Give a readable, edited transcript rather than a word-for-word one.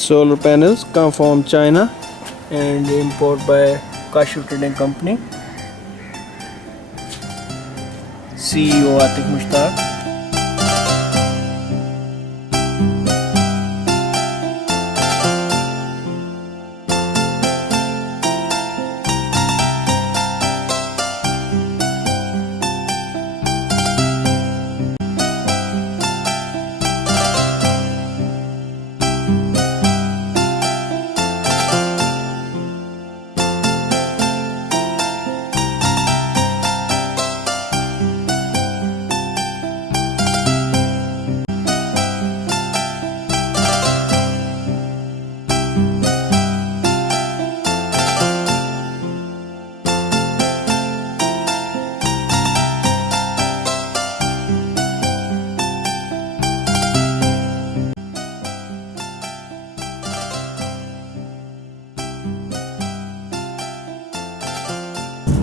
solar panels come from China and import by Kashu Trading Company. CEO Atik Mushtaq.